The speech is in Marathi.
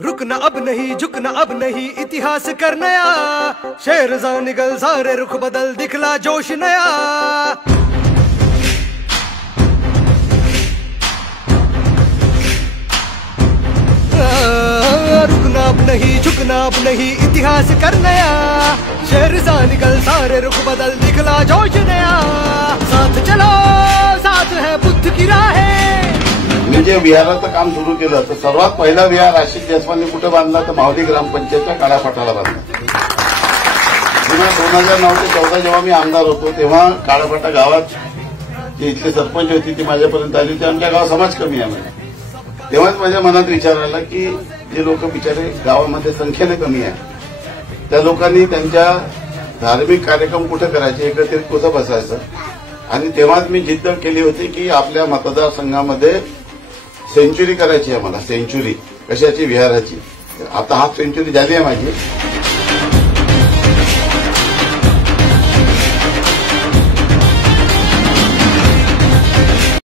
रुकना अब नहीं, झुकना अब नहीं, इतिहास कर नया। शेर जा निकल, सारे रुख बदल, दिखला जोश नया। रुकना अब नहीं, झुकना अब नहीं, इतिहास कर नया। शेर जा निकल, सारे रुख बदल, दिखला जोश नया। साथ चलो, साथ है बुद्ध की राहें। मी जे विहाराचं काम सुरू केलं तर सर्वात पहिला विहार आशिष जयस्वालने कुठे बांधला तर माहुली ग्रामपंचायतच्या काळापठाला बांधला। 2009 ते 14 जेव्हा मी आमदार होतो तेव्हा काळापठा गावात जे इथले सरपंच होती ती माझ्यापर्यंत आली होती। आमच्या गावात समाज कमी आहे म्हणजे तेव्हाच माझ्या मनात विचार आला की जे लोक बिचारे गावामध्ये संख्येने कमी आहे त्या लोकांनी त्यांच्या धार्मिक कार्यक्रम कुठे करायचे, एकत्रित कुठं बसायचं। आणि तेव्हाच मी जिद्द केली होती की आपल्या मतदारसंघामध्ये सेंच्युरी करायची आहे मला। सेंच्युरी कशाची? विहाराची। आता हाफ सेंच्युरी झाली आहे माझी।